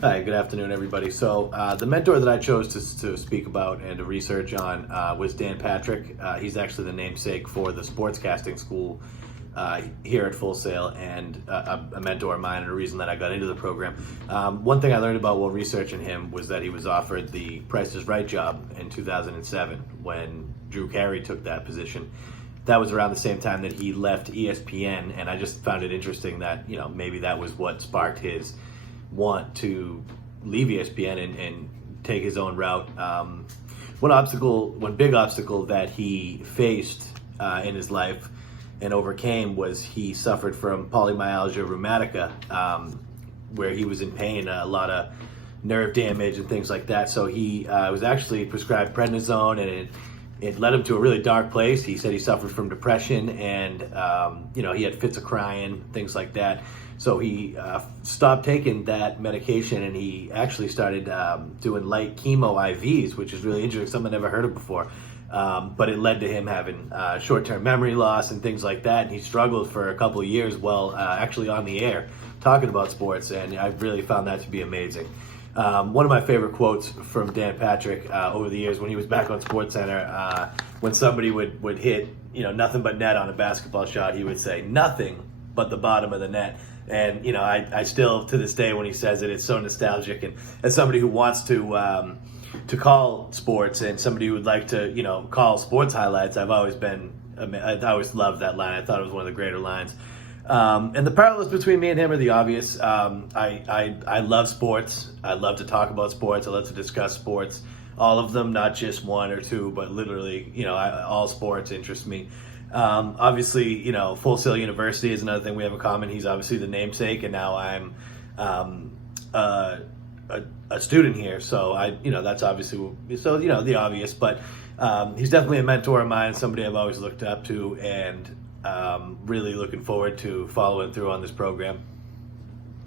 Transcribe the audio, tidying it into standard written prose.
Hi, good afternoon, everybody. So, the mentor that I chose to speak about and to research on was Dan Patrick. He's actually the namesake for the sportscasting school here at Full Sail, and a mentor of mine and a reason that I got into the program. One thing I learned about while researching him was that he was offered the Price is Right job in 2007 when Drew Carey took that position. That was around the same time that he left ESPN, and I just found it interesting that maybe that was what sparked his want to leave ESPN and take his own route. One big obstacle that he faced in his life and overcame was he suffered from polymyalgia rheumatica, where he was in pain, a lot of nerve damage and things like that. So he was actually prescribed prednisone, and it led him to a really dark place. He said he suffered from depression, and he had fits of crying, things like that. So he stopped taking that medication, and he actually started doing light chemo IVs, which is really interesting, something I've never heard of before. But it led to him having short-term memory loss and things like that. And he struggled for a couple of years while actually on the air talking about sports, and I really found that to be amazing. One of my favorite quotes from Dan Patrick over the years when he was back on SportsCenter, when somebody would hit nothing but net on a basketball shot, he would say nothing but the bottom of the net. And I still, to this day, when he says it, it's so nostalgic. And as somebody who wants to call sports, and somebody who would like to call sports highlights, I always loved that line. I thought it was one of the greater lines. And the parallels between me and him are the obvious. I love sports. I love to talk about sports. I love to discuss sports, all of them, not just one or two, but literally, all sports interest me. Obviously, Full Sail University is another thing we have in common. He's obviously the namesake, and now I'm a student here. So that's obviously the obvious. But he's definitely a mentor of mine, somebody I've always looked up to, and really looking forward to following through on this program.